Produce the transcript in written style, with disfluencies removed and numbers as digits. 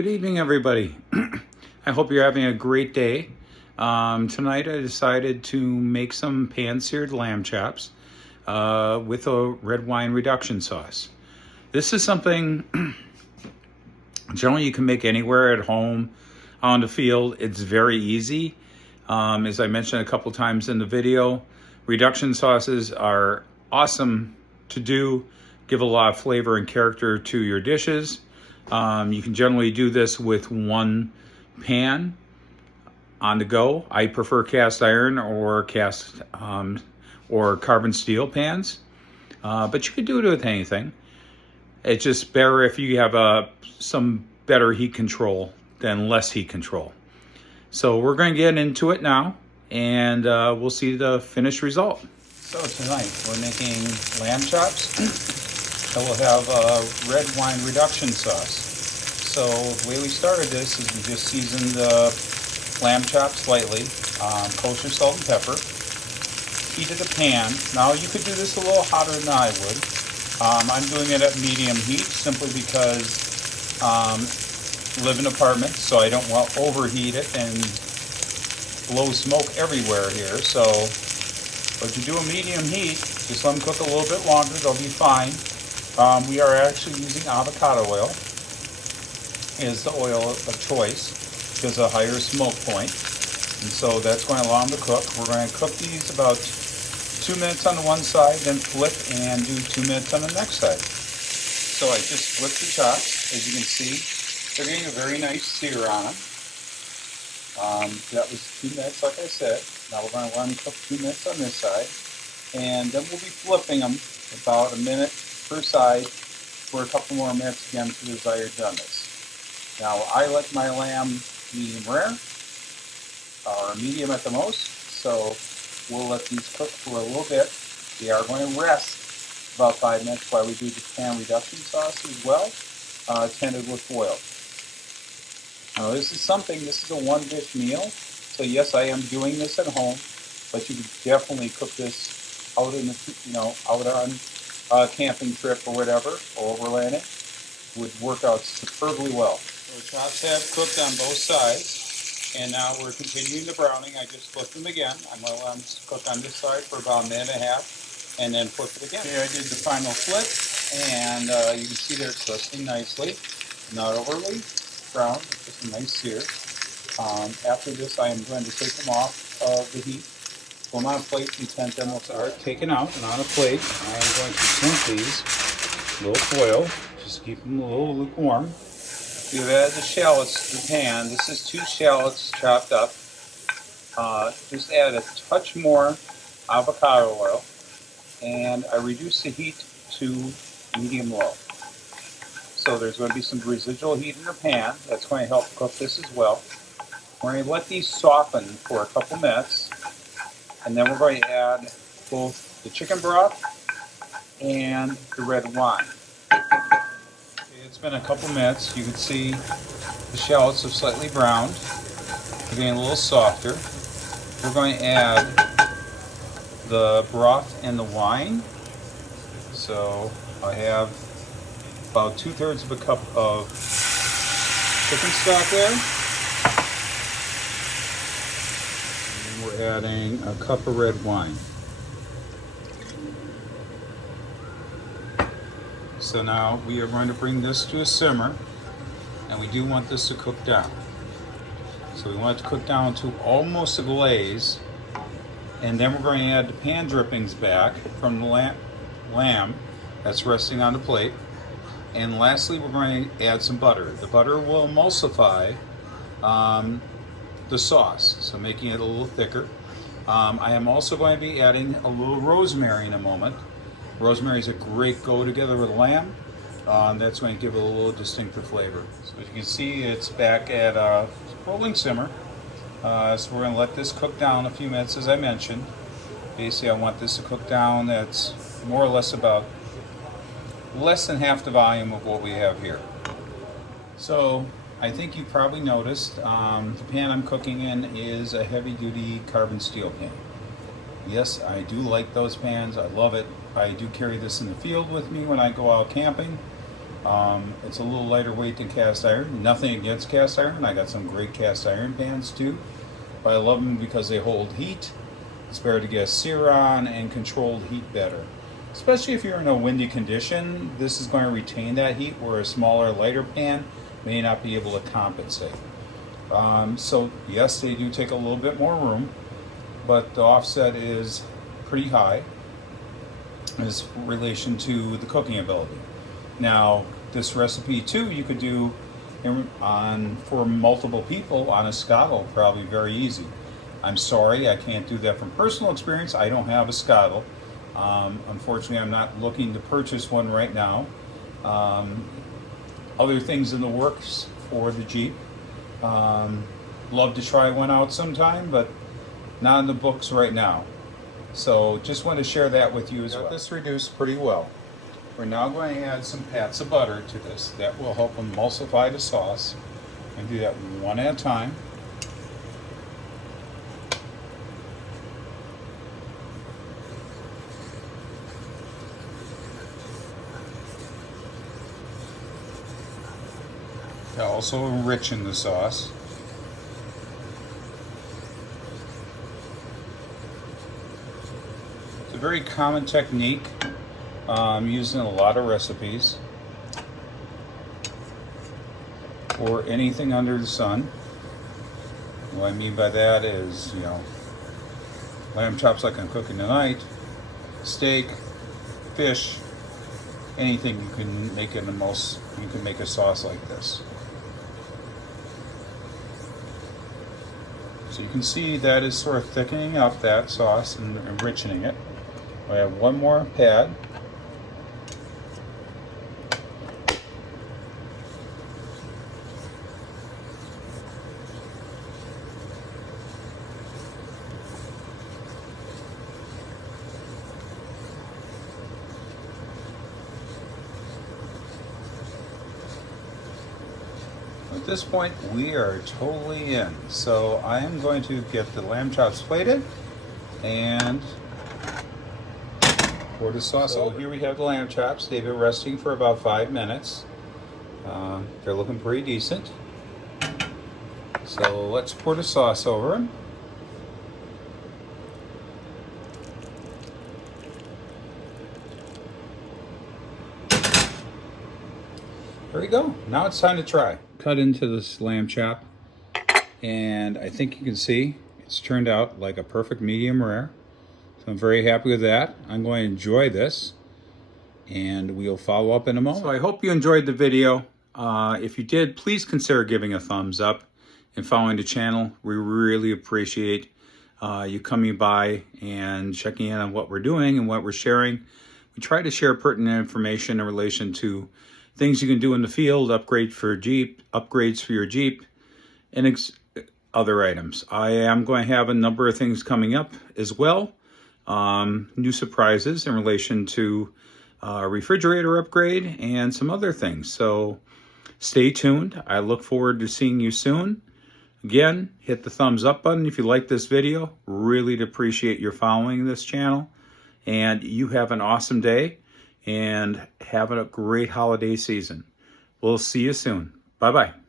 Good evening, everybody. I hope you're having a great day. Tonight I decided to make some pan-seared lamb chops with a red wine reduction sauce. This is something generally you can make anywhere at home, on the field. It's very easy. As I mentioned a couple times in the video, reduction sauces are awesome to do, give a lot of flavor and character to your dishes. You can generally do this with one pan on the go. I prefer cast iron or or carbon steel pans, but you could do it with anything. It's just better if you have some better heat control than less heat control. So we're going to get into it now, and we'll see the finished result. So tonight we're making lamb chops. And we'll have red wine reduction sauce. So the way we started this is we just seasoned the lamb chops slightly, kosher salt and pepper, heated the pan. Now you could do this a little hotter than I would. I'm doing it at medium heat simply because I live in an apartment, so I don't want to overheat it and blow smoke everywhere here. So if you do a medium heat, just let them cook a little bit longer, they'll be fine. We are actually using avocado oil is the oil of choice because of a higher smoke point, and so that's going to allow them to cook. We're going to cook these about 2 minutes on the one side, then flip and do 2 minutes on the next side. So I just flipped the chops. As you can see, they're getting a very nice sear on them. That was 2 minutes, like I said. Now we're going to let them cook 2 minutes on this side, and then we'll be flipping them about a minute per side for a couple more minutes again for the desired doneness. Now I like my lamb medium rare, or medium at the most, so we'll let these cook for a little bit. They are going to rest about 5 minutes while we do the pan reduction sauce as well, tended with foil. Now this is a one dish meal, so yes, I am doing this at home, but you can definitely cook this out in the, out on a camping trip or whatever, or overland it, would work out superbly well. So the chops have cooked on both sides, and now we're continuing the browning. I just flipped them again. I'm going to let them cook on this side for about a minute and a half, and then flip it again. Here I did the final flip, and you can see they're cooking nicely, not overly brown, just a nice sear. After this, I am going to take them off of the heat. Put them on a plate and tent them. Will start taken out, and on a plate I am going to tint these a little foil, just to keep them a little lukewarm. We've added the shallots to the pan. This is 2 shallots chopped up. Just add a touch more avocado oil, and I reduced the heat to medium low. So there's going to be some residual heat in the pan. That's going to help cook this as well. We're going to let these soften for a couple minutes. And then we're going to add both the chicken broth and the red wine. It's been a couple minutes. You can see the shallots have slightly browned. They're getting a little softer. We're going to add the broth and the wine. So I have about 2/3 of a cup of chicken stock there. We're adding a cup of red wine. So now we are going to bring this to a simmer, and we do want this to cook down. So we want it to cook down to almost a glaze, and then we're going to add the pan drippings back from the lamb that's resting on the plate. And lastly, we're going to add some butter. The butter will emulsify the sauce, so making it a little thicker. I am also going to be adding a little rosemary in a moment. Rosemary is a great go together with lamb. That's going to give it a little distinctive flavor. So as you can see, it's back at a rolling simmer. So we're going to let this cook down a few minutes, as I mentioned. Basically, I want this to cook down. That's more or less about less than half the volume of what we have here. So I think you probably noticed the pan I'm cooking in is a heavy-duty carbon steel pan. Yes, I do like those pans. I love it. I do carry this in the field with me when I go out camping. It's a little lighter weight than cast iron. Nothing against cast iron. I got some great cast iron pans too, but I love them because they hold heat. It's better to get a sear on and controlled heat better. Especially if you're in a windy condition, this is going to retain that heat where a smaller, lighter pan may not be able to compensate. So yes, they do take a little bit more room, but the offset is pretty high in relation to the cooking ability. Now, this recipe too, you could do for multiple people on a scuttle, probably very easy. I'm sorry, I can't do that from personal experience. I don't have a scuttle. Unfortunately, I'm not looking to purchase one right now. Other things in the works for the Jeep. Love to try one out sometime, but not in the books right now. So just want to share that with you as well. Got this reduced pretty well. We're now going to add some pats of butter to this. That will help emulsify the sauce. And do that one at a time. To also enrichen the sauce. It's a very common technique used in a lot of recipes or anything under the sun. What I mean by that is, lamb chops like I'm cooking tonight, steak, fish, anything you can make you can make a sauce like this. So you can see that is sort of thickening up that sauce and enrichening it. I have one more pad. At this point, we are totally in. So I am going to get the lamb chops plated and pour the sauce over. So here we have the lamb chops. They've been resting for about 5 minutes. They're looking pretty decent. So let's pour the sauce over them. There we go. Now it's time to try. Cut into this lamb chop, and I think you can see it's turned out like a perfect medium rare. So I'm very happy with that. I'm going to enjoy this, and we'll follow up in a moment. So I hope you enjoyed the video. If you did, please consider giving a thumbs up and following the channel. We really appreciate you coming by and checking in on what we're doing and what we're sharing. We try to share pertinent information in relation to things you can do in the field, upgrades for your Jeep, and other items. I am going to have a number of things coming up as well. New surprises in relation to a refrigerator upgrade and some other things. So stay tuned. I look forward to seeing you soon. Again, hit the thumbs up button if you like this video. Really appreciate your following this channel. And you have an awesome day. And have a great holiday season. We'll see you soon. Bye-bye.